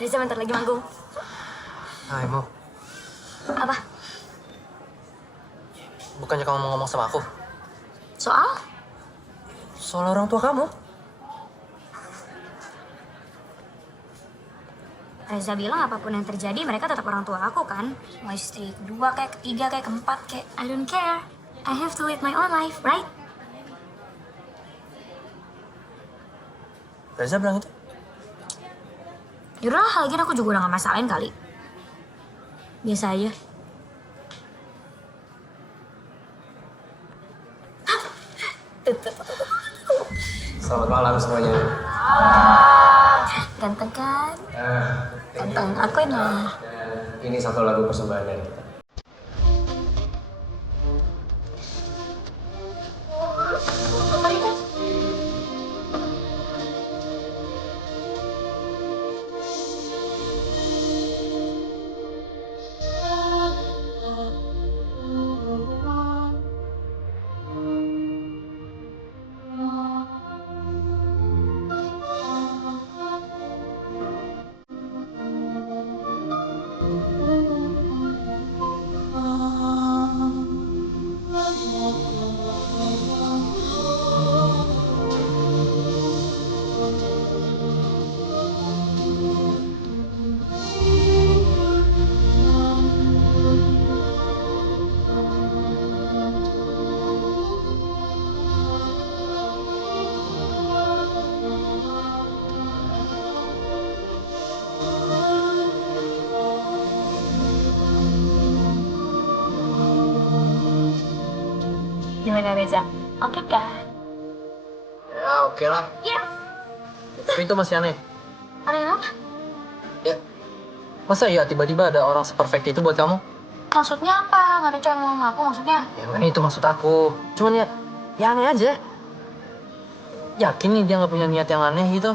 Reza bentar lagi manggung. Hai, Mo. Apa? Bukannya kamu mau ngomong sama aku? Soal? Soal orang tua kamu. Reza bilang apapun yang terjadi mereka tetap orang tua aku kan. Mau istri kedua kayak ketiga kayak keempat kayak I don't care. I have to live my own life, right? Reza bilang itu? Yaudah lah, lagian aku juga udah gak masalahin kali. Biasa aja. Selamat malam semuanya. Ganteng kan? Ganteng, akuin lah. Ini satu lagu persembahan dari kita. Gimana Reza? Oke kan? Ya, oke lah. Iya. Tapi itu masih aneh. Aneh apa? Ya, masa ya tiba-tiba ada orang seperfect itu buat kamu? Maksudnya apa? Gak ada cowok yang mau ngaku maksudnya? Ya, kan itu maksud aku. Cuman ya aneh aja. Yakin nih dia nggak punya niat yang aneh gitu?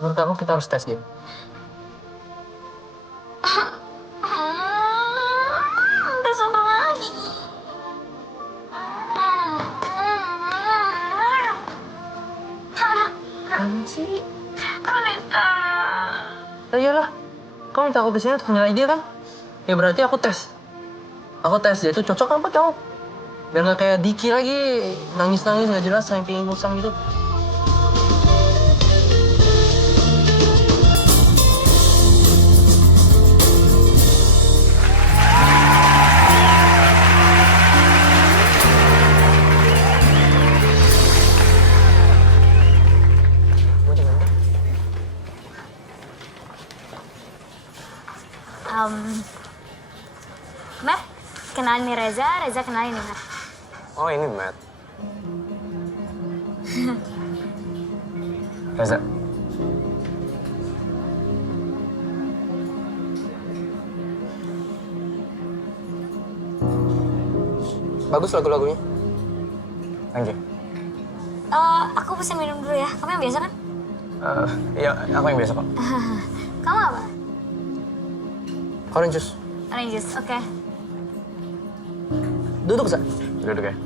Menurut aku kita harus tes gitu. Udah sama lagi. Kamu sih? Kalita. Ya iyalah, kamu minta aku kesini untuk nilai dia kan? Ya berarti aku tes. Aku tes dia itu cocok apa kamu? Biar nggak kayak Diki lagi, nangis-nangis nggak jelas, sampai pingin musang gitu. Matt, kenalin nih Reza, Reza kenalin nih Matt. Oh, ini Matt. Reza. Bagus lagu-lagunya. Thank you. Aku pesen minum dulu ya. Kamu yang biasa kan? Iya, aku yang biasa kok. Kamu apa? Orange juice. Orange juice, oke. Duduk, Sa. Duduk ya.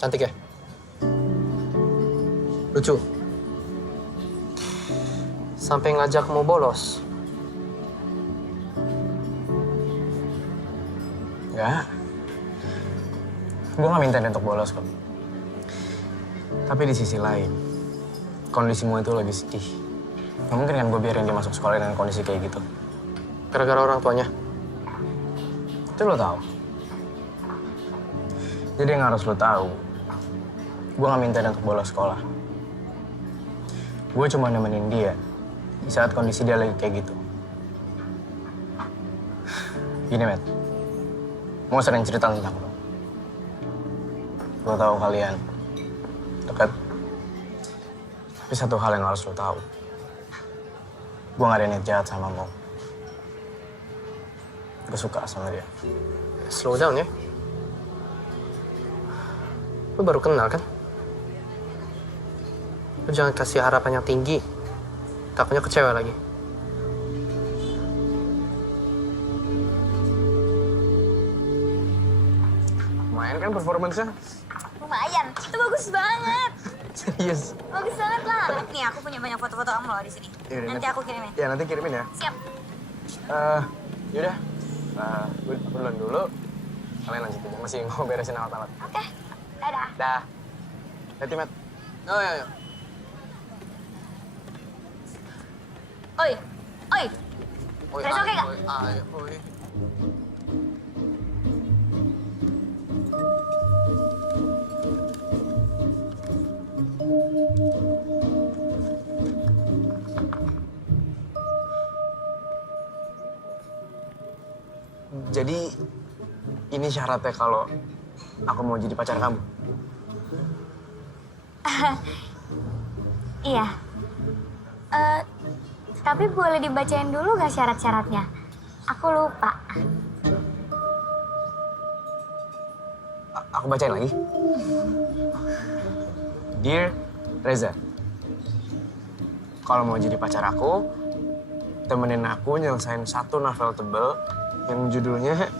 Cantik ya? Lucu. Sampai ngajak mau bolos. Enggak. Gue gak minta dia untuk bolos kok. Tapi di sisi lain, kondisimu itu lagi sedih. Gak mungkin kan gue biarin dia masuk sekolah dengan kondisi kayak gitu. Gara-gara orang tuanya. Itu lo tahu. Jadi yang harus lo tahu, gue gak minta dia untuk bolos sekolah. Gue cuma nemenin dia di saat kondisi dia lagi kayak gitu. Gini, Matt. Mau sering cerita tentang lo. Gue tahu kalian dekat. Tapi satu hal yang harus lo tahu. Gue gak ada niat jahat sama Mo. Gue suka sama dia. Slow down ya. Lu baru kenal kan? Lu jangan kasih harapan yang tinggi. takutnya kecewa lagi. Lumayan kan performance-nya? Lumayan, itu bagus banget. Serius? Bagus banget lah. Nih aku punya banyak foto-foto kamu loh di sini. Yaudah, Nanti aku kirimin. Ya nanti kirimin ya. Siap. Yaudah. Gue duluan dulu. Kalian lanjutin. Masih mau beresin alat-alat. Oke. Dadah. Dah. Hati, Matt. Oh, ya. Oi. Oi. Beres oke gak? Oi. Jadi, ini syaratnya kalau aku mau jadi pacar kamu. Iya. Tapi boleh dibacain dulu gak syarat-syaratnya? Aku lupa. Aku bacain lagi. Dear Reza, kalau mau jadi pacar aku, temenin aku nyelesain satu novel tebel yang judulnya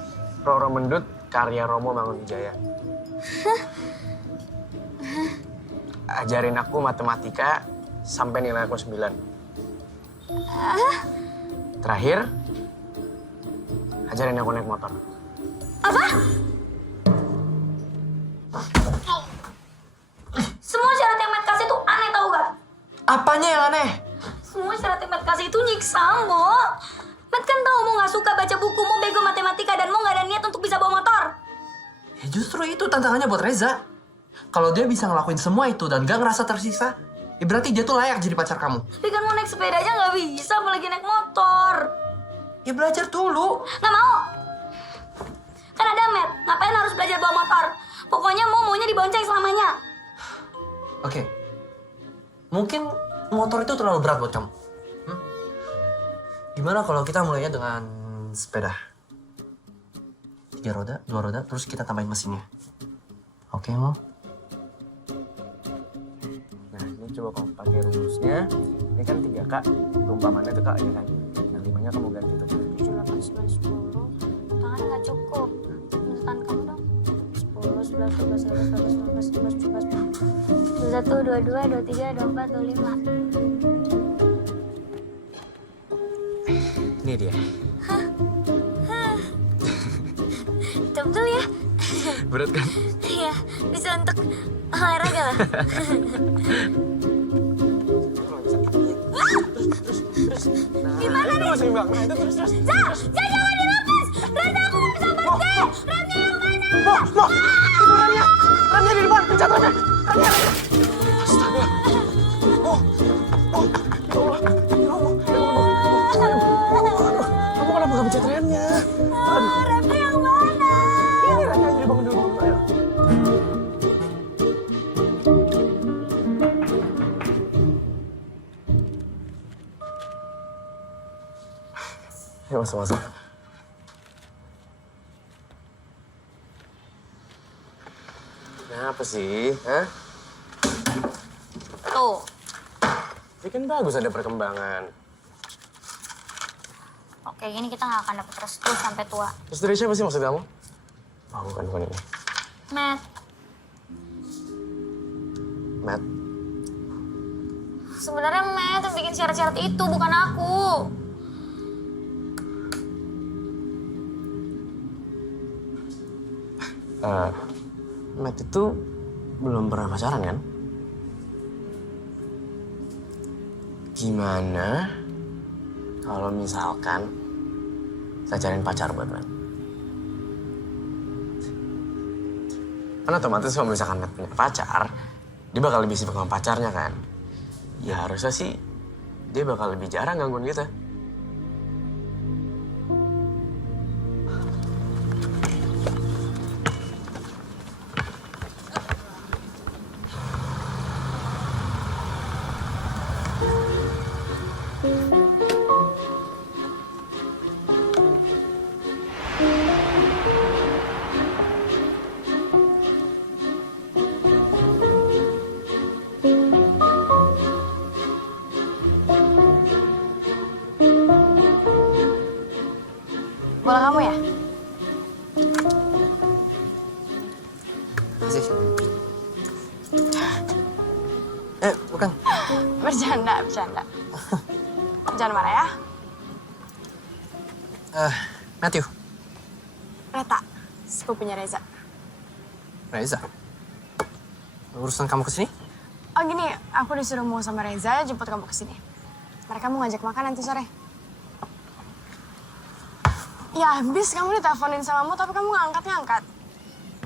Roro Mendut karya Romo Mangunwijaya. Ajarin aku matematika sampai nilai aku 9. Terakhir, ajarin aku naik motor. Apa? Semua syarat yang Matt kasih tuh aneh tau gak? Apanya yang aneh? Semua syarat yang Matt kasih itu nyiksa Mo. Matt kan tau Mo gak suka baca buku, Mo bego matematika, dan Mo gak ada niat untuk bisa bawa motor. Ya justru itu tantangannya buat Reza. Kalau dia bisa ngelakuin semua itu dan gak ngerasa tersisa, ya berarti dia tuh layak jadi pacar kamu. Tapi kan mau naik sepeda aja gak bisa, apalagi naik motor. Ya belajar dulu. Gak mau. Kan ada Matt, ngapain harus belajar bawa motor? Pokoknya Mo maunya dibonceng selamanya. Oke. Mungkin motor itu terlalu berat buat kamu. Gimana kalau kita mulainya dengan sepeda? 3 roda, 2 roda, terus kita tambahin mesinnya. Oke, Mo? Nah, ini coba kamu pakai rumusnya. Ini kan 3K, perumpamannya tuh Kak, ya kan? Nah, 5-nya kamu ganti tuh. 7, 8, 9, 10. Tangannya gak cukup. Tuntutan kamu dong. 10, 11, 12, 13, 14, 15, 16, 17, 21, 22, 23, 24, 25. Ini dia. Tebel ya? Berat kan? Iya, bisa untuk olahraga lah. Gimana nih? Terus, Bang. Nah, itu terus. Jangan dilepas! Reza, aku gak bisa berhenti! Remnya yang mana? Mo! Itu remnya! Remnya di depan! Pencet remnya! Remnya! Astaga! Oh! Oh! Ya Allah! Ya Allah! Ya Allah! Aduh! Kamu kenapa gak pencet remnya? Remnya yang mana? Ini remnya di bangun dulu. Ayo. Ayo masuk. Kenapa sih? Hah? Tuh. Ini kan bagus ada perkembangan. Oke, gini kita gak akan dapet restu sampai tua. Terus dari siapa sih maksud kamu? Oh, bukan ini. Matt, Matt. sebenarnya Matt yang bikin syarat-syarat itu, bukan aku. Matt itu belum pernah pacaran kan? Gimana kalau misalkan saya cariin pacar buat Matt? Kan otomatis kalau misalkan Matt punya pacar, dia bakal lebih sibuk sama pacarnya kan? Ya harusnya sih dia bakal lebih jarang gangguin kita. kamu ya? Makasih. Bukan. Bercanda. Jangan marah ya. Matthew. Reta, sepupunya Reza. Reza. Urusan kamu kesini? Oh gini, aku disuruh mau sama Reza jemput kamu kesini. Mereka mau ngajak makan nanti sore. Ya habis kamu diteleponin sama kamu tapi kamu nggak angkat-ngangkat.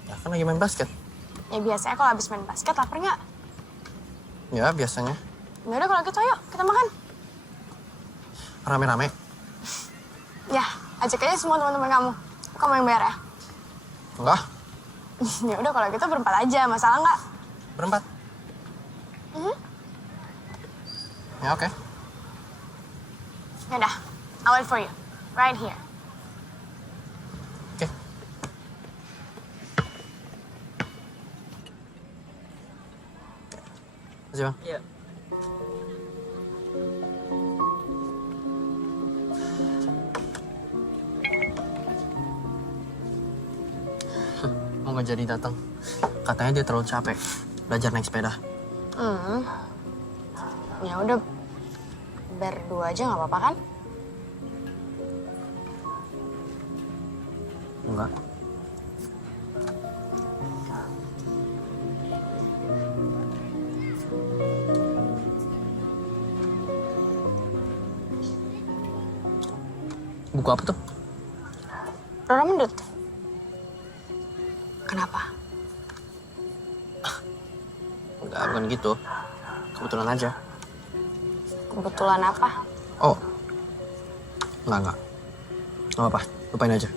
Ya kan lagi main basket. Ya biasanya kalau habis main basket lapar nggak? Ya biasanya. Ya udah kalau gitu ayo kita makan. Rame-rame. Ya, ajak aja semua teman-teman kamu. Kamu yang bayar ya? Enggak. Ya udah kalau gitu berempat aja, masalah nggak? Berempat. Ya oke. Ya udah, I'll wait for you. Right here. Oke. Makasih bang. Iya. Mau nggak jadi datang. Katanya dia terlalu capek belajar naik sepeda. Ya udah, berdua aja nggak apa-apa kan? Enggak. Buku apa tuh? Rora Mendut. Kenapa? Enggak, bukan gitu. Kebetulan aja. Kebetulan apa? Oh. Enggak. Nggak apa-apa, lupain aja.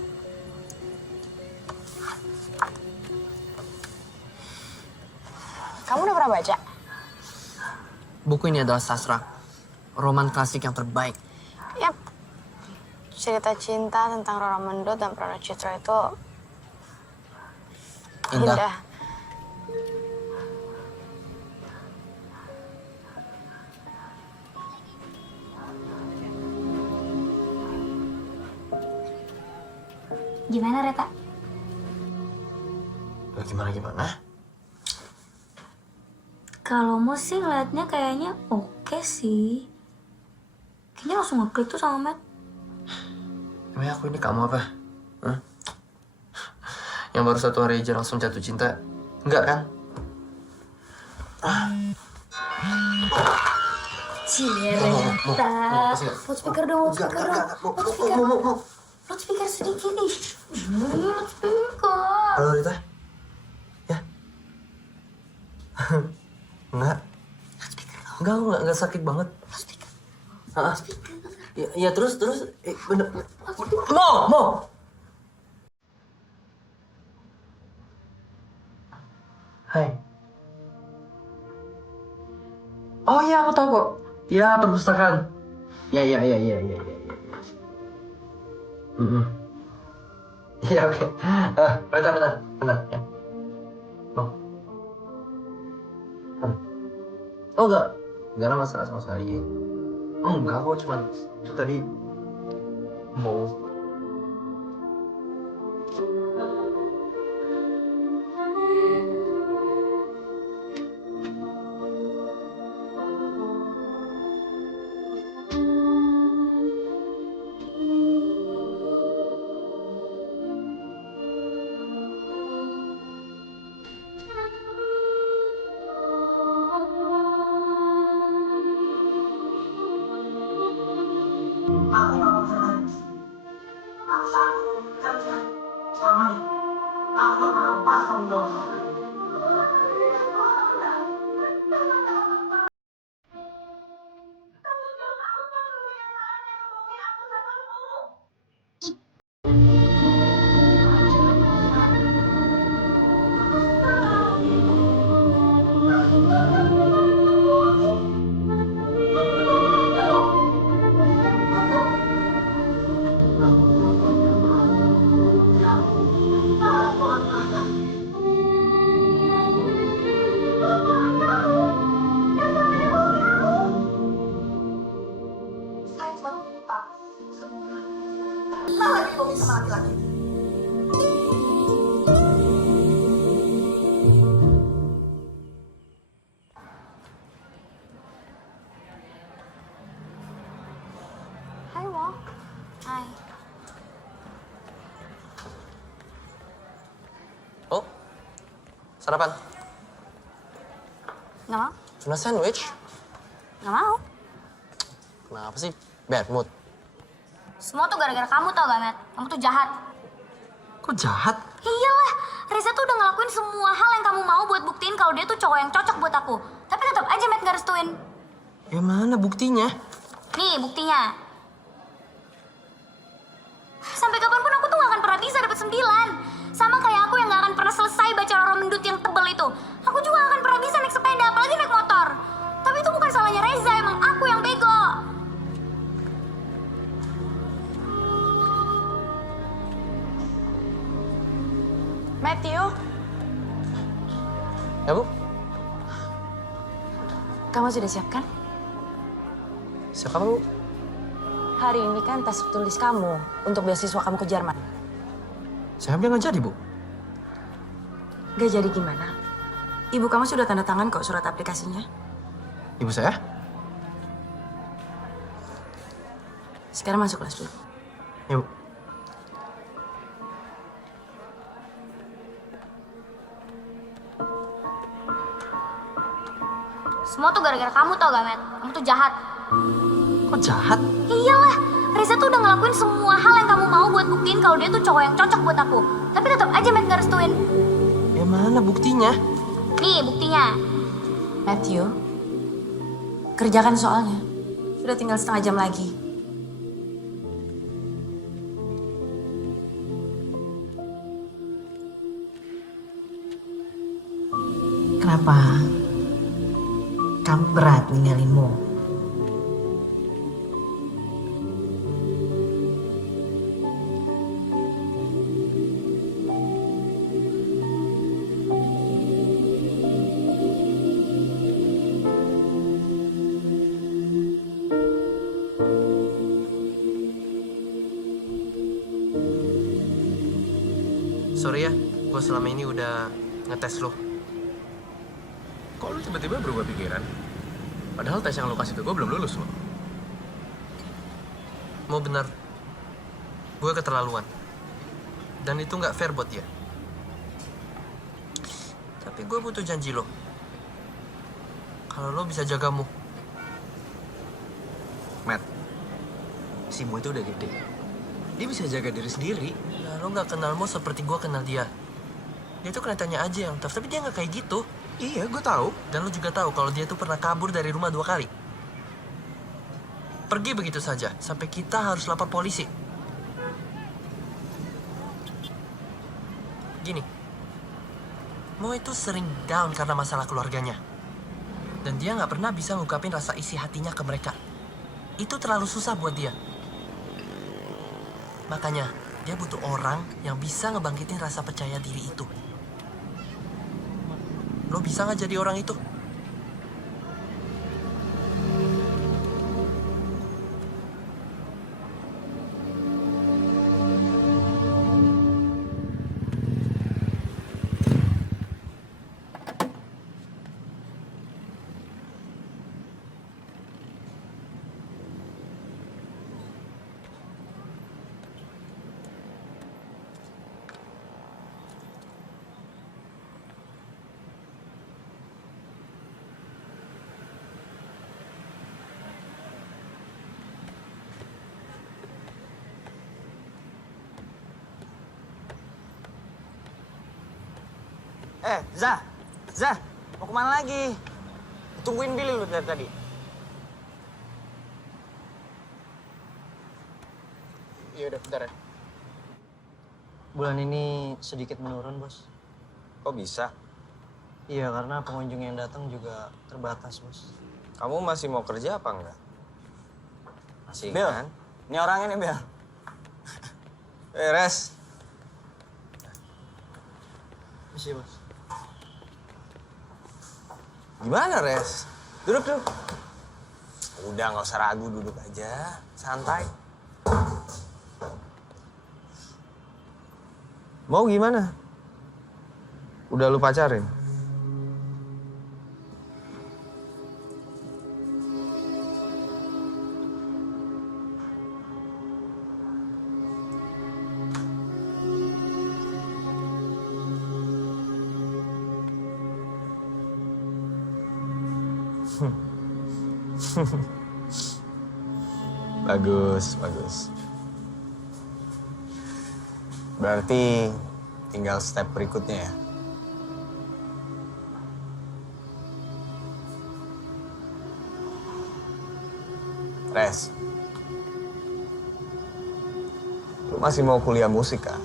Kamu udah pernah baca? Buku ini adalah sastra. Roman klasik yang terbaik. Yap. Cerita cinta tentang Rora Mendut dan Prana Citra itu indah. Gimana, Reta? Gimana? Kalau mau sih ngeliatnya kayaknya oke sih. Kayaknya langsung ngeklik tuh sama Matt. Emangnya aku ini kamu apa? Hah? Yang baru 1 hari aja langsung jatuh cinta? Enggak kan? Cie, Reta. Loudspeaker dong, loudspeaker dong. Loudspeaker sedikit nih. Loudspeaker. Halo Rita? Ya? Enggak. Enggak, aku enggak sakit banget. Ya terus bener. Mau. Hai. Oh iya, aku tahu kok. Ya, perpustakaan. Ya. Iya, oke. Bentar. Ya. Oh, enggak ada masalah sama sekali. Oh, enggak, kok cuman itu tadi mau. Sarapan? Nggak mau? Tuna sandwich? Nggak mau. Kenapa sih? Bad mood. Semua tuh gara-gara kamu tau gak, Matt? Kamu tuh jahat. Kok jahat? Iyalah, Reza tuh udah ngelakuin semua hal yang kamu mau buat buktiin kalau dia tuh cowok yang cocok buat aku. Tapi tetap aja Matt nggak restuin. Ya mana buktinya? Nih buktinya. Sampai kapanpun aku tuh gak akan pernah bisa dapet 9. Sama kayak aku yang gak akan pernah selesai baca Roro Mendut yang tebel itu. Aku juga gak akan pernah bisa naik sepeda, apalagi naik motor. Tapi itu bukan salahnya Reza, emang aku yang bego. Matthew, Ya, Bu? kamu sudah siap kan? Siapa, Bu? Hari ini kan tes tulis kamu untuk beasiswa kamu ke Jerman. Saya bilang nggak jadi, Bu. Gak jadi gimana? Ibu kamu sudah tanda tangan kok surat aplikasinya. Ibu saya? Sekarang masuk kelas dulu. Ya, Bu. Semua tuh gara-gara kamu tau gak, Matt? Kamu tuh jahat. Kok jahat? Iyalah, Reza tuh udah ngelakuin semua hal yang kamu mau buat buktiin kalau dia tuh cowok yang cocok buat aku. Tapi tetap aja Matt nggak restuin. Ya mana buktinya? Nih buktinya. Matthew, kerjakan soalnya. Sudah tinggal setengah jam lagi. Kenapa? Kamu berat ninggalinmu. Sorry ya, gue selama ini udah ngetes lo. Kok lu tiba-tiba berubah pikiran? Padahal tes yang lu kasih ke gue belum lulus loh. Mau bener, gue keterlaluan. Dan itu nggak fair buat dia. Tapi gue butuh janji lo. Kalau lo bisa jaga Mo. Matt, si Mo itu udah gede. Dia bisa jaga diri sendiri. Nah, lo nggak kenal Mo seperti gue kenal dia. Dia tuh kelihatannya aja yang tough, tapi dia nggak kayak gitu. Iya, gue tahu. Dan lo juga tahu kalau dia tuh pernah kabur dari rumah 2 kali. Pergi begitu saja, sampai kita harus lapor polisi. Gini, Mo itu sering down karena masalah keluarganya. Dan dia nggak pernah bisa ngungkapin rasa isi hatinya ke mereka. Itu terlalu susah buat dia. Makanya, dia butuh orang yang bisa ngebangkitin rasa percaya diri itu. Lo bisa nggak jadi orang itu? Zah, mau kemana lagi? Tungguin Billy lu dari tadi. Iya udah, bentar ya. Bulan ini sedikit menurun, Bos. Kok bisa? Iya, karena pengunjung yang datang juga terbatas, Bos. Kamu masih mau kerja apa enggak? Masih Bel, kan? ini orangnya nih, Bel. Res. Misi, Bos. Gimana, Res? Duduk. Udah, nggak usah ragu, duduk aja. Santai. Mau gimana? Udah lu pacarin? Bagus, bagus. Berarti tinggal step berikutnya ya? Res, lu masih mau kuliah musik kan?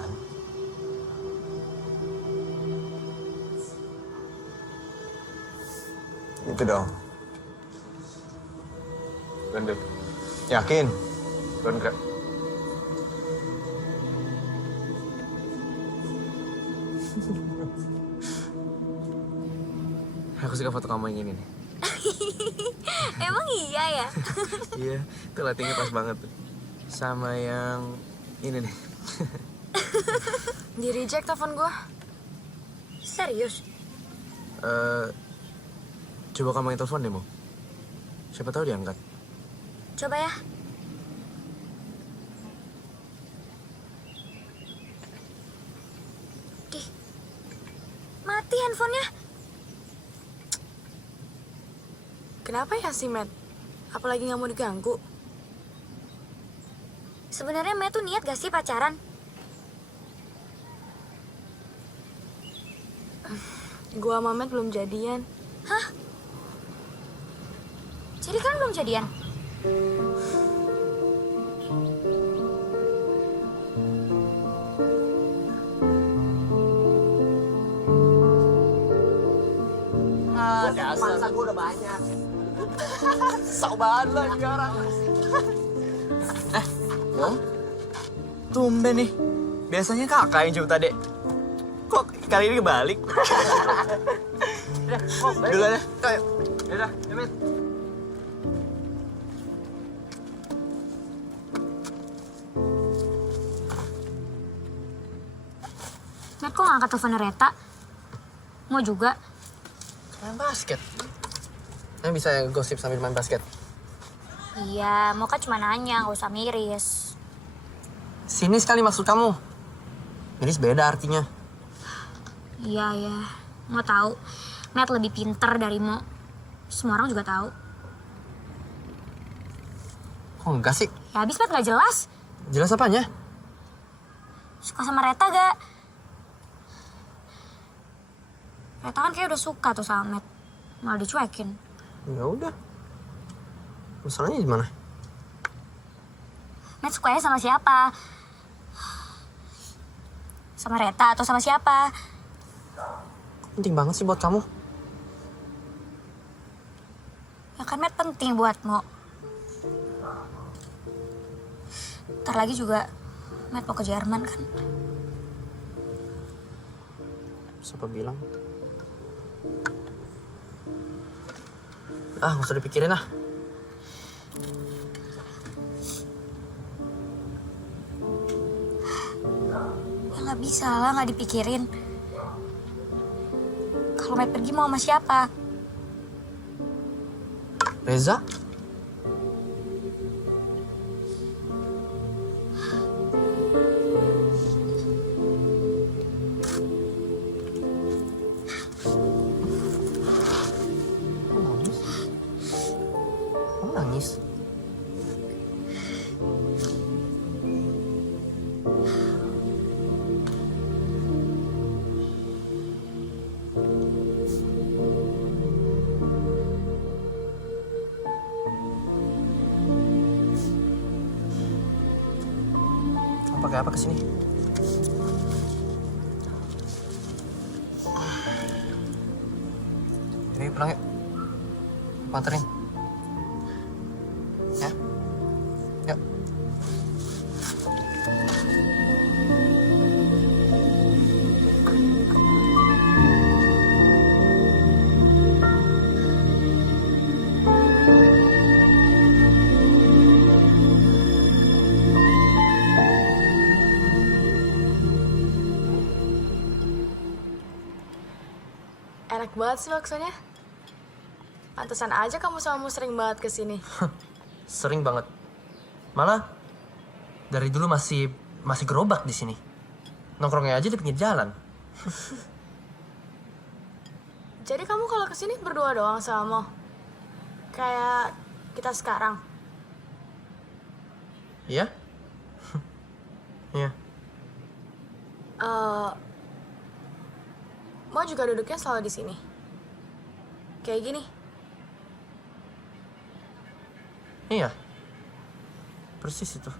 Gitu dong. Bener. Yakin? Bener. Aku suka foto kamu yang ini nih. Emang iya ya? Iya, itu lightingnya pas banget tuh. Sama yang ini nih. Di reject telepon gue. Serius? Coba kamu yang telepon deh, Mo. Siapa tahu diangkat. Coba ya. Dih, mati handphonenya. Kenapa ya si Matt? Apalagi nggak mau diganggu? Sebenarnya Matt tuh niat gak sih pacaran? Gua sama Matt belum jadian. Hah? Jadi kan belum jadian? Masa gue udah banyak. Sok banget lo ini orang. Mom? Tumben nih. Biasanya kakak yang jemput adek. Kok kali ini kebalik? Duluan ya. Kayak. Yaudah, Met. Matt kok gak angkat telepon Reta? Mau juga? Main basket. Yang bisa gosip sambil main basket. Iya, mau kan cuma nanya, gak usah miris. Sini sekali maksud kamu. Miris beda artinya. Iya, ya. Mau tahu, Matt lebih pinter dari Mo. Semua orang juga tahu. Kok enggak sih? Ya habis Matt gak jelas. Jelas apanya? Suka sama Reta gak? Reta kan kayak udah suka tuh sama Matt. Malah dicuekin. Ya udah. Masalahnya di mana? Matt sukanya sama siapa? Sama Reta atau sama siapa? Penting banget sih buat kamu. Ya kan Matt penting buat Mo. Ntar lagi juga Matt mau ke Jerman kan? Siapa bilang? Ah, nggak usah dipikirin ah. Ya nggak bisa lah, nggak dipikirin. Kalau Matt pergi mau sama siapa? Reza? Kamu nangis? Kamu pakai apa kesini? Ini pulang yuk. Aku anterin. Ya? Yuk. Enak banget sih baksonya. Pantesan aja kamu sama Mo sering banget kesini. Sering banget. Malah dari dulu masih gerobak di sini. Nongkrongnya aja di pinggir jalan. Jadi kamu kalau kesini berdua doang sama Mo? Kayak kita sekarang. Iya? Iya. Mau juga duduknya selalu di sini. Kayak gini. Iya. Persis itu.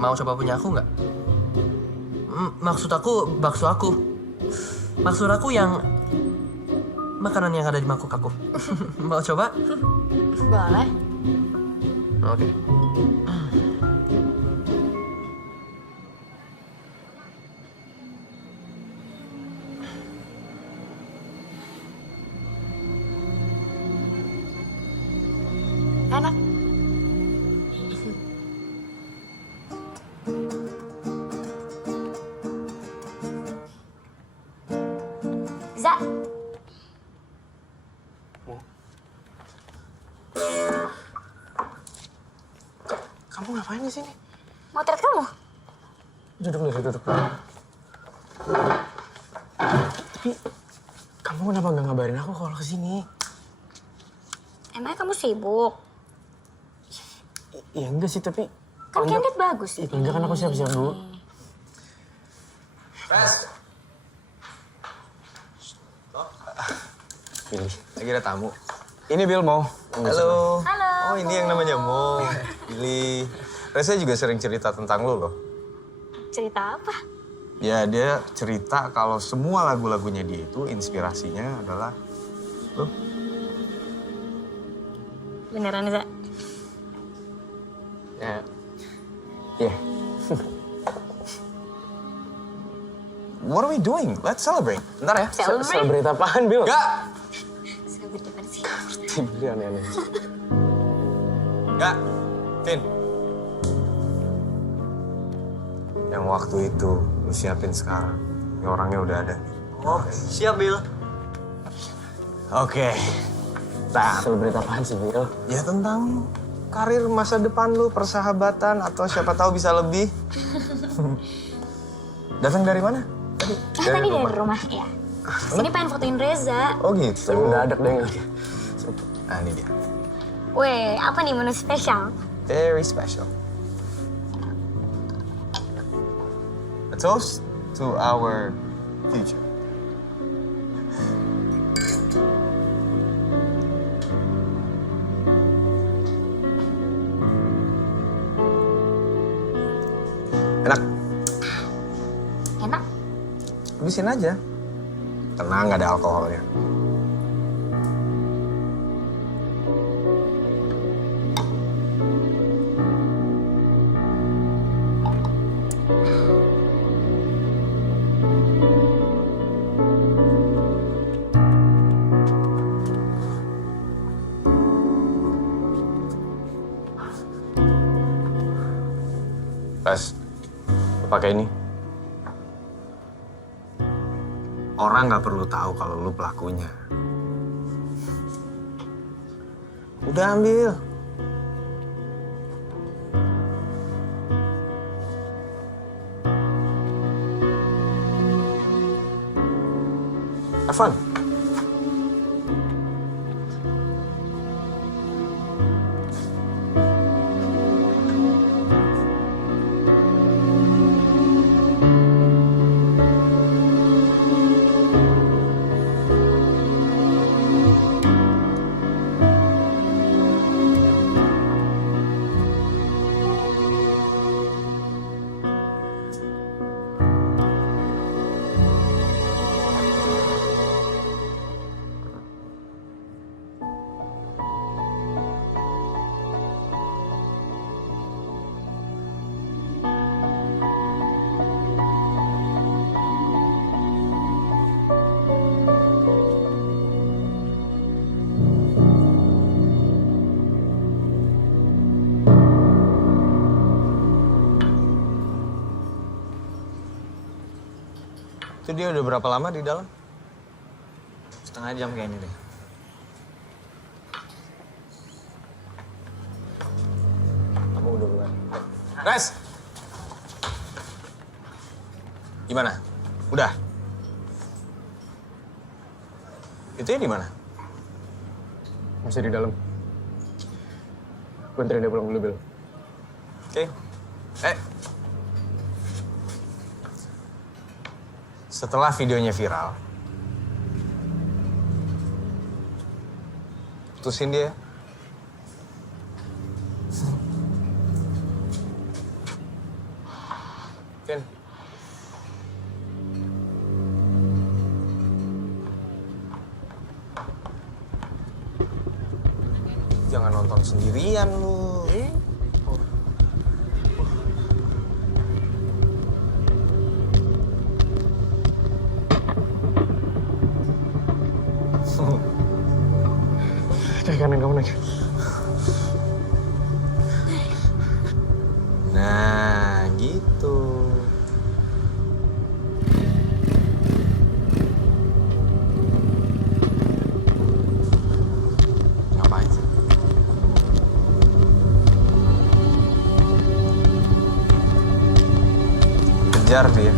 Mau coba punya aku nggak? Maksud aku, bakso aku. Maksud aku yang makanan yang ada di mangkuk aku. Mau coba? Boleh. Oke. Enak. Za, Kamu ngapain di sini? mau teret kamu? Duduk dulu, duduk dulu. Tapi kamu kenapa nggak ngabarin aku kalau kesini? Emangnya kamu sibuk? Ya enggak sih, tapi... Kan candid bagus. Enggak, kan aku siap-siap dulu. Pilih, lagi ada tamu. Ini Bill Mo. Halo. Halo. Oh, ini yang namanya Mo. Billy. Reza juga sering cerita tentang lu loh. Cerita apa? Ya, dia cerita kalau semua lagu-lagunya dia itu inspirasinya adalah lu. Beneran, Za? Ya. Iya. What are we doing? Let's celebrate. Bentar ya. Celebrate apaan, Bill? Enggak. Celebrate apa sih? Ini aneh-aneh. Enggak. Vin. Yang waktu itu lu siapin sekarang. Ini orangnya udah ada. Oh, siap, Bill. Oke. Nah, Celebrate apaan sih, Bill? ya tentang karir masa depan lu, persahabatan, atau siapa tahu bisa lebih. Datang dari mana? Tadi? Tadi dari rumah, ya. Sini pengen fotoin Reza. Oh gitu. Saya mendadak deh lagi. Nah, ini dia. Weh, apa nih menu spesial? Very special. A toast to our future. Enak. Enak? Habisin aja. Tenang, nggak ada alkoholnya. Pas, pakai ini. Orang nggak perlu tahu kalau lu pelakunya. Udah ambil. Have fun. Itu dia udah berapa lama di dalam? Setengah jam kayaknya deh. Kamu udah bulan. Res! Gimana? Udah? Itu di mana? Masih di dalam. Gue anterin dia pulang dulu, Bil. Oke. Setelah videonya viral, putusin dia. Vin. Jangan nonton sendirian lu. Dari kanan kamu naik. Nah, gitu. Ngapain sih? Kejar dia.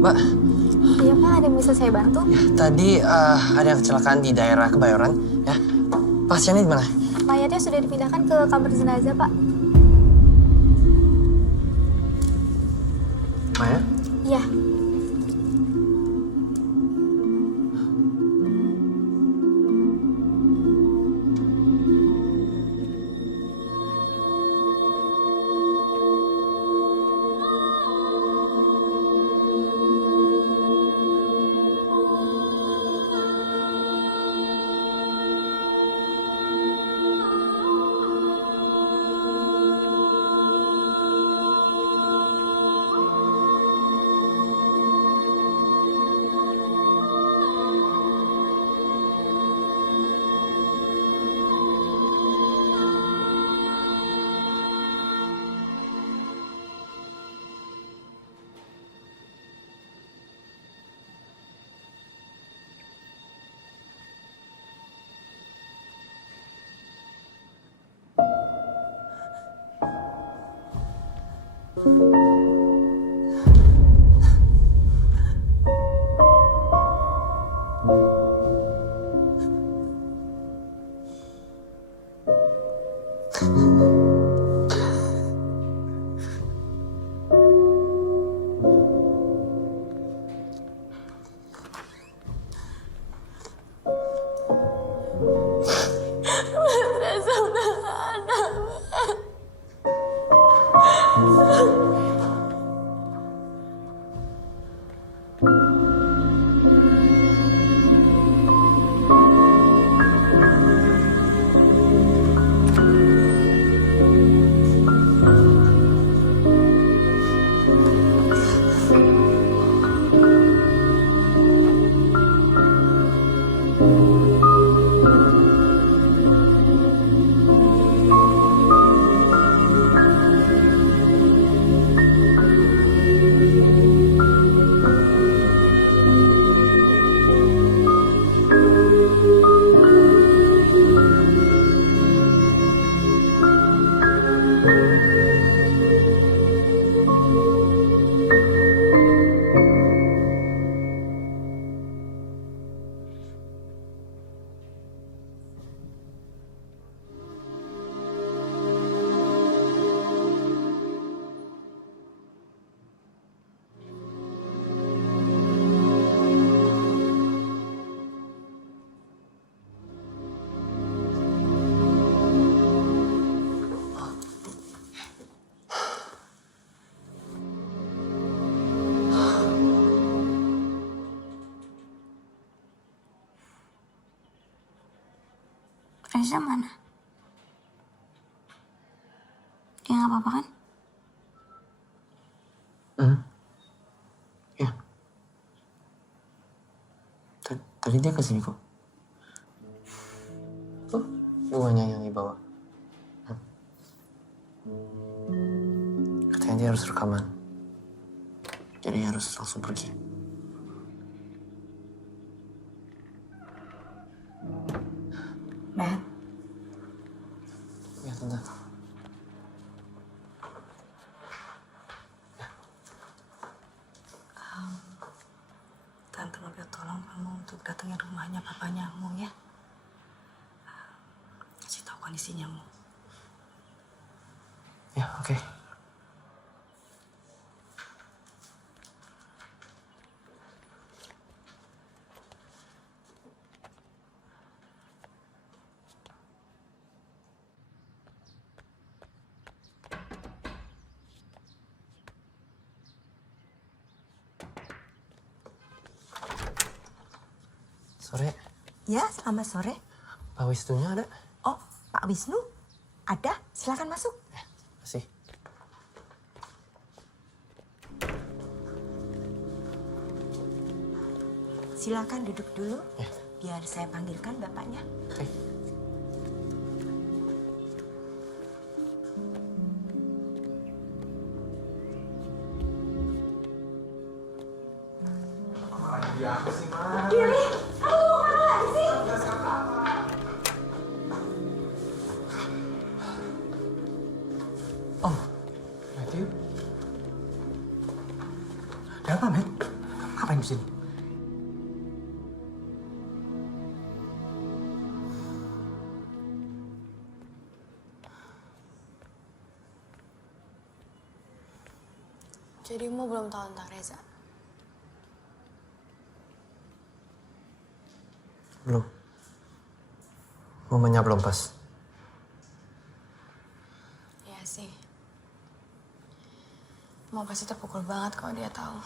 Mbak, Iya Pak, ada yang bisa saya bantu? tadi ada kecelakaan di daerah Kebayoran, ya. Pasiennya di mana? Mayatnya sudah dipindahkan ke kamar jenazah Pak. Maya? Iya. Reza mana? Dia nggak apa-apa kan? Iya. Tadi dia kesini kok. Tuh, bunganya yang dibawa. Katanya dia harus rekaman. Jadi harus langsung pergi. Matt, Ya, Tante. Tante minta tolong kamu untuk datangin rumahnya papanya Mu ya. Kasih tahu kondisinya Mu. Ya, oke. Sore, Ya, selamat sore. Pak Wisnunya ada? Oh, Pak Wisnu? Ada? Silakan masuk. Masih. Silakan duduk dulu. Biar saya panggilkan bapaknya. Oke. Om, Matthew. Ada apa, Matt? Ngapain di sini? Jadi Mu belum tahu tentang Reza? Belum. Momennya belum pas. Iya sih. Mau pasti terpukul banget kalau dia tahu.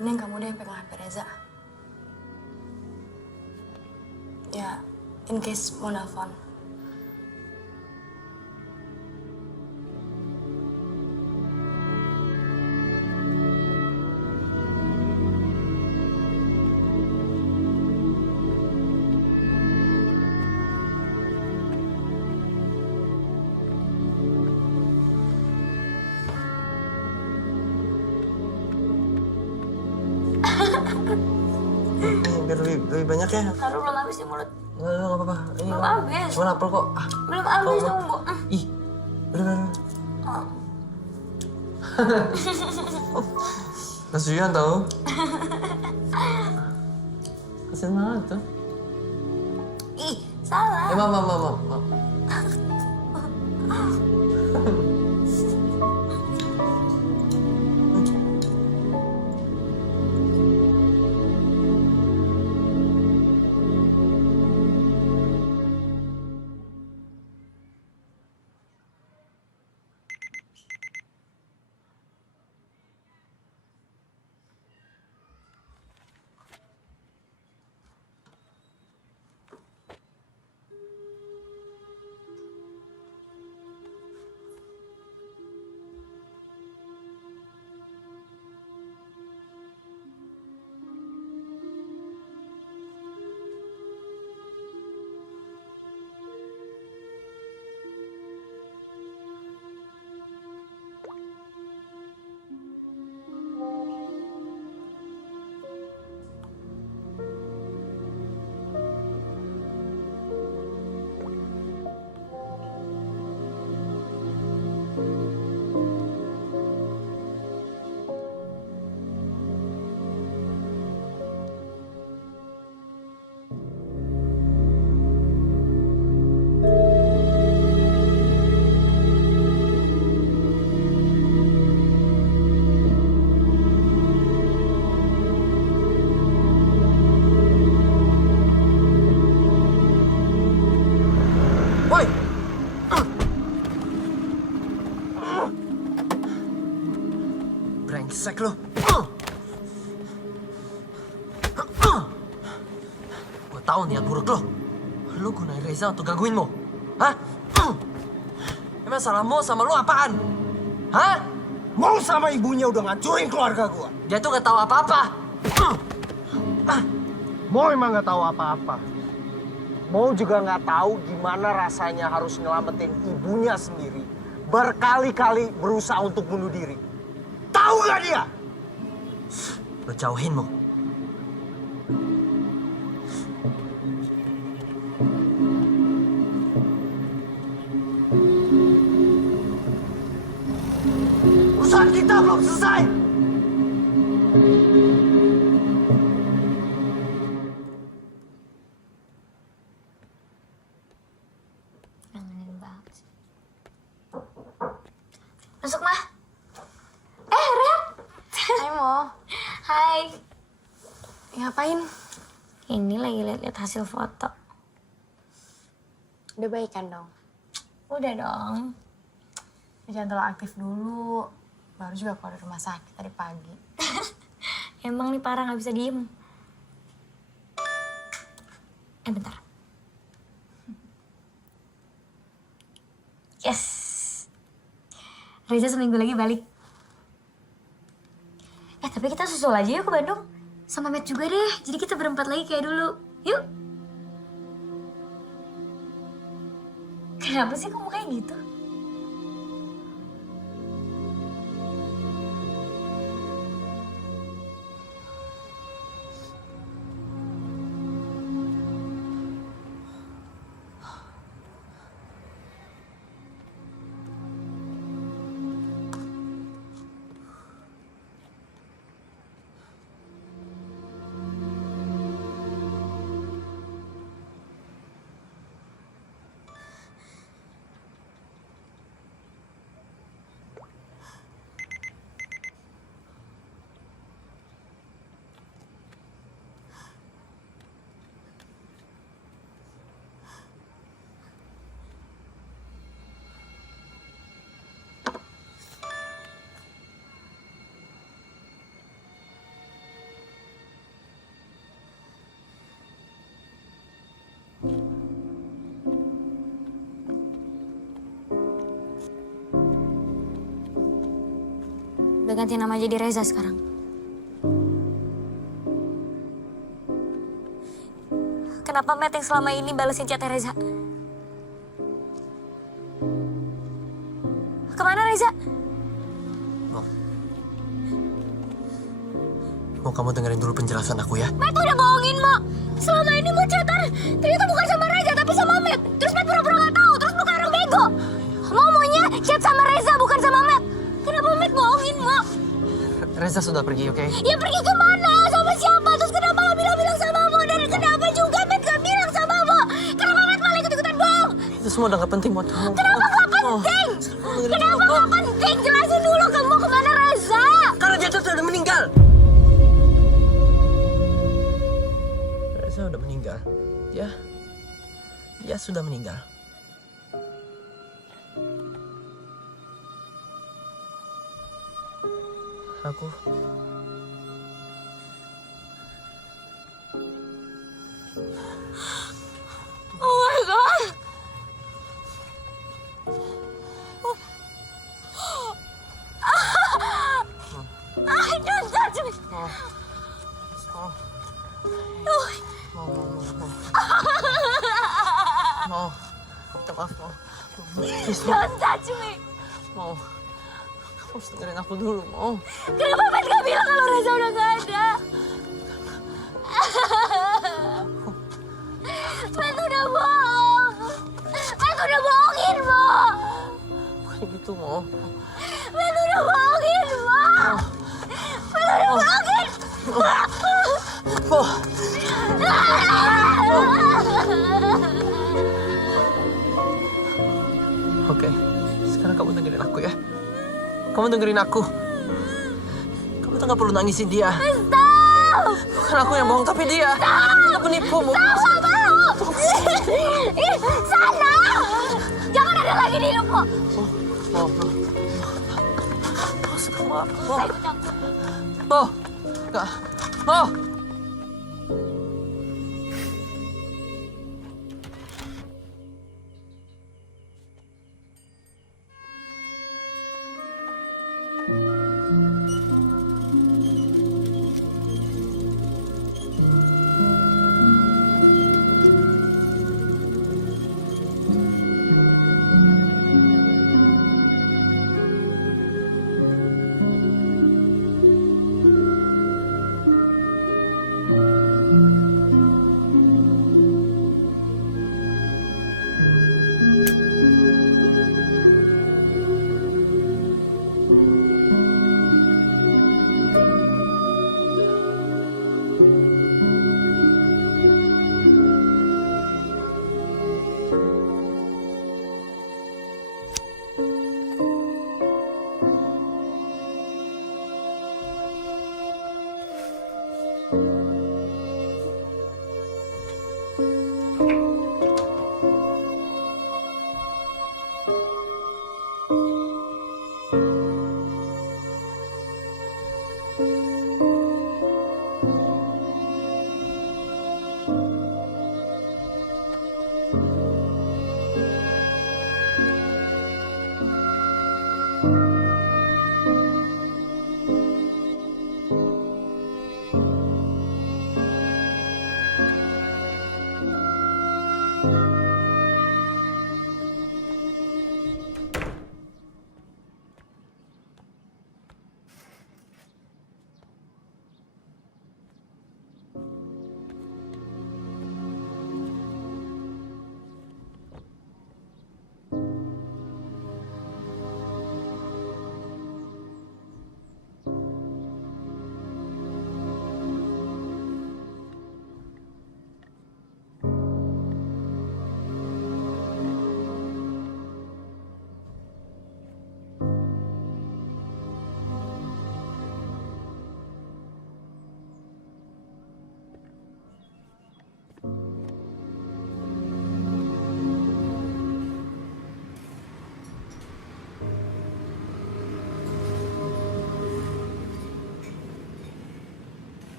Mending kamu deh yang pegang HP Reza. Ya, in case mau nelfon. Biar lebih banyak ya. Taruh belum habis di mulut. Nggak apa-apa. Ini Belum habis. cuma apel kok. Ah, Belum habis, kok- tunggu. Ih, udah. Kasihan tau. Kasihan banget tuh. Ih, salah. Mam. Brengsek lo. Gue tahu niat buruk lo. Lo gunain Reza untuk gangguin Mo. Hah? Emang salah Mo sama lo apaan? Hah? Mau sama ibunya udah ngancurin keluarga gua. Dia tuh gak tahu apa-apa. Mau emang nggak tahu apa-apa. Mau juga nggak tahu gimana rasanya harus nyelamatin ibunya sendiri. Berkali-kali berusaha untuk bunuh diri. Tahu nggak dia? Lo jauhin Mo. Urusan kita belum selesai. Nanganin banget sih. Masuk, Mah. Red. Hai Mo, Hai. ngapain? Ini lagi lihat hasil foto. Udah baikan dong. Udah dong. Jangan terlalu aktif dulu. Baru juga keluar dari rumah sakit tadi pagi. Emang nih parah nggak bisa diem. Bentar. Yes. Reza seminggu lagi balik. Tapi kita susul aja yuk ke Bandung. Sama Matt juga deh. Jadi kita berempat lagi kayak dulu. Yuk. Kenapa sih kamu kayak gitu? Udah ganti nama jadi Reza sekarang. Kenapa Matt yang selama ini balesin chatnya Reza? Kemana Reza? Mau kamu dengerin dulu penjelasan aku ya? Matt udah bohongin, Mo. Selama ini Mo chatter ternyata bukan sama Reza tapi sama Matt. Terus Matt pura-pura gak tahu, terus bukan orang bego. Mo maunya chat sama Reza bukan sama Matt. Kenapa Matt bohongin, Mo? Reza sudah pergi, oke? Ya pergi kemana? Sama siapa? Terus kenapa gak bilang-bilang sama Mo? Dan kenapa juga Matt gak bilang sama Mo? Kenapa Matt malah ikut-ikutan bohong? Itu semua udah gak penting buat kamu. Kenapa gak penting? Kenapa gak penting? Jelasin dulu kamu mau kemana Reza? Karena dia tuh sudah meninggal. Reza udah meninggal. Dia sudah meninggal. Aku Oh my god. Don't touch me. Mau, minta maaf, mau. Please, Don't touch me. mau. Kamu harus dengerin aku dulu, mau. Kenapa Matt gak bilang kalau Reza udah gak ada? Matt udah bohong. Matt udah bohongin, Mo. Bukan gitu, mau. Matt udah bohongin, Mo. Matt udah bohongin. Oh. Oke, sekarang kamu dengerin aku ya. Kamu dengerin aku. Kamu tuh gak perlu nangisin dia. Stop. Bukan aku yang bohong, tapi dia. Dia penipumu. Stop, gak mau. Ih, sana. Jangan ada lagi di hidupmu. Mau. Kamu apa? Saya ikut campur. Mo! Mo!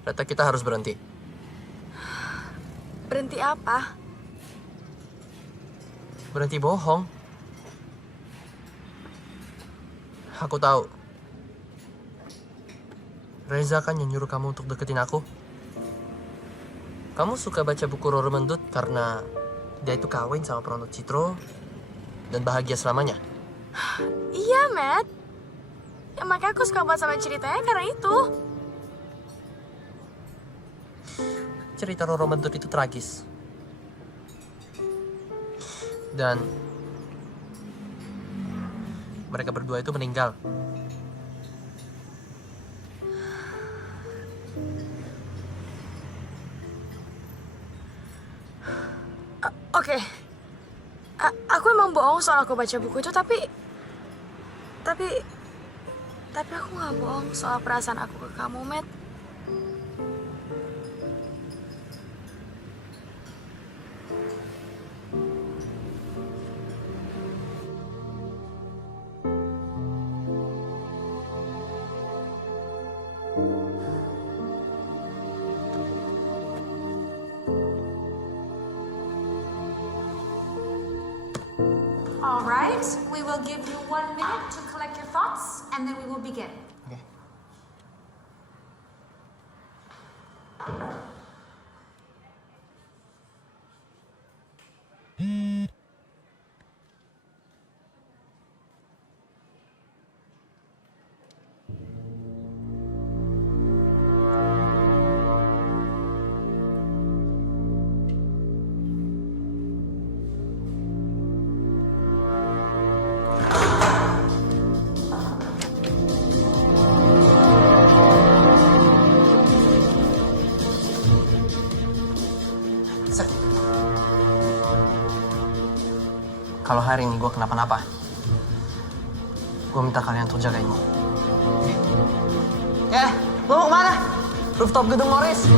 Reta, kita harus berhenti. Berhenti apa? Berhenti bohong. Aku tahu. Reza kan yang nyuruh kamu untuk deketin aku. Kamu suka baca buku Roro Mendut karena dia itu kawin sama peronot Citro dan bahagia selamanya. Iya, Matt. Ya, makanya aku suka banget sama ceritanya karena itu. Cerita Roro Mendut itu tragis. Dan mereka berdua itu meninggal. Oke. Aku emang bohong soal aku baca buku itu, tapi aku nggak bohong soal perasaan aku ke kamu, Matt. All right, we will give you 1 minute to collect your thoughts, and then we will begin. Okay. Kalau hari ini gue kenapa-napa, gue minta kalian untuk jagain gue. Ya, lo mau kemana? Rooftop gedung Morris.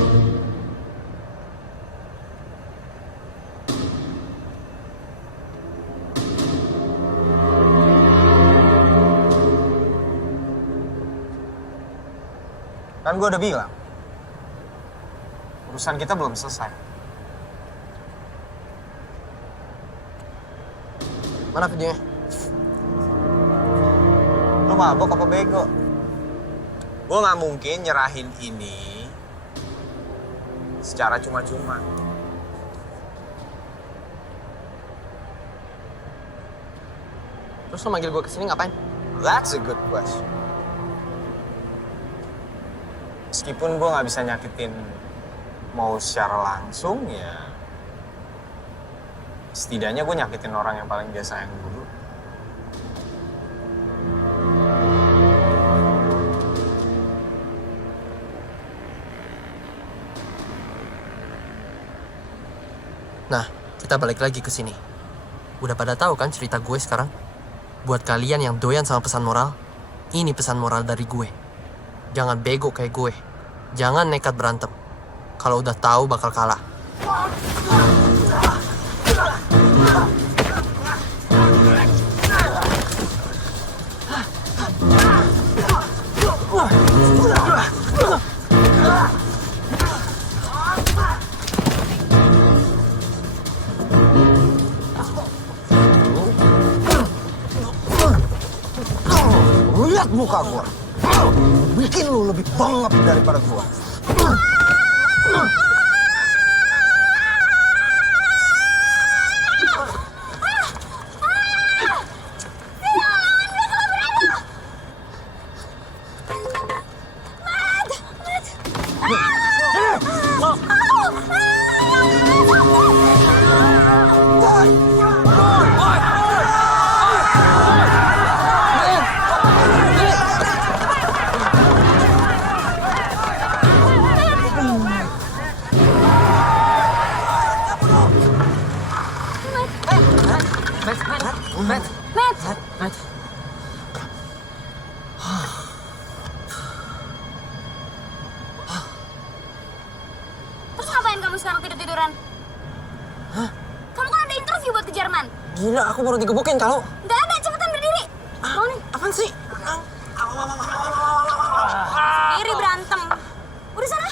Kan gue udah bilang, urusan kita belum selesai. Mana videonya? Lo mabok apa bego? Gue nggak mungkin nyerahin ini secara cuma-cuma. Terus lo manggil gue kesini ngapain? That's a good question. Meskipun gue nggak bisa nyakitin mau secara langsung, ya setidaknya gue nyakitin orang yang paling dia sayang dulu. Nah, kita balik lagi ke sini. Udah pada tahu kan cerita gue sekarang? Buat kalian yang doyan sama pesan moral, ini pesan moral dari gue. Jangan bego kayak gue. Jangan nekat berantem. Kalau udah tahu bakal kalah. Lihat muka gua. Bikin lu lebih bangap daripada gua. Terus ngapain kamu sekarang tidur-tiduran? Hah? Kamu kan ada interview buat ke Jerman. Gila, aku baru digebukin kalau. Nggak ada, cepetan berdiri. Bangun. Apaan sih? Diri berantem. Udah sana.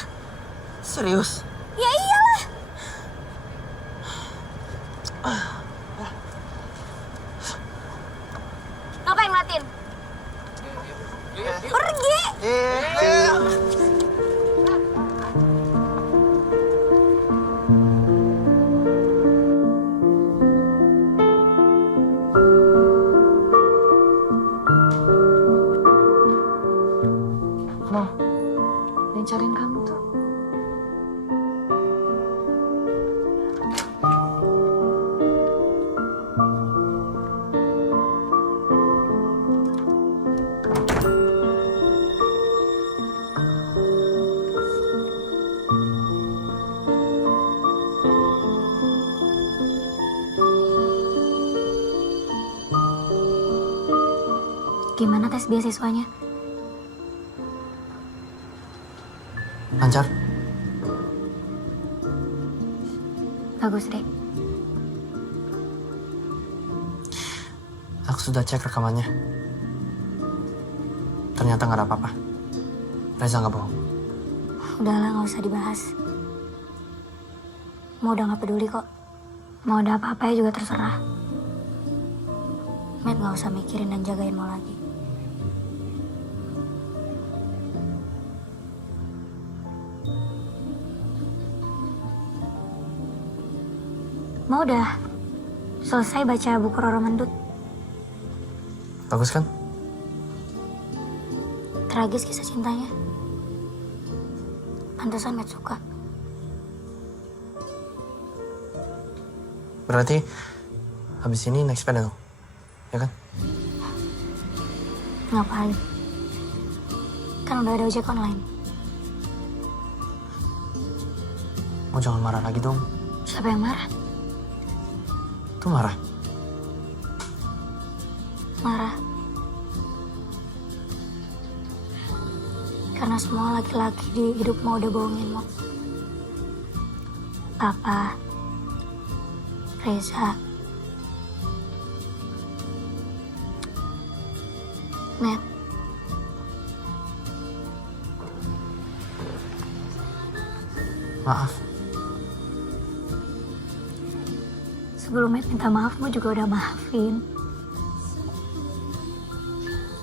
Serius? Ya iyalah. Ngapain ngeliatin? Pergi. Loh, yang cariin kamu tuh. Gimana tes beasiswanya? Lancar? Bagus, Dek. Aku sudah cek rekamannya. Ternyata nggak ada apa-apa. Reza nggak bohong. Udahlah, nggak usah dibahas. Mau udah nggak peduli kok. Mau ada apa-apa ya juga terserah. Matt nggak usah mikirin dan jagain mau lagi. Mau udah selesai baca buku Roro Mendut. Bagus kan? Tragis kisah cintanya. Pantesan Matt suka. Berarti habis ini naik sepeda dong? Ya kan? Ngapain? Kan udah ada ojek online. Mau jangan marah lagi dong. Siapa yang marah? Tuh marah. Marah. Karena semua laki-laki di hidupmu udah bohongin Mo. Papa, Reza, Matt. Maaf. Sebelum Matt minta maaf, gue juga udah maafin.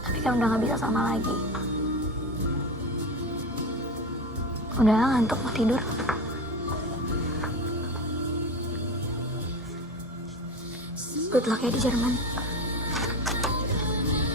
Tapi kan udah gak bisa sama lagi. Udah ngantuk, mau tidur. Good luck ya di Jerman.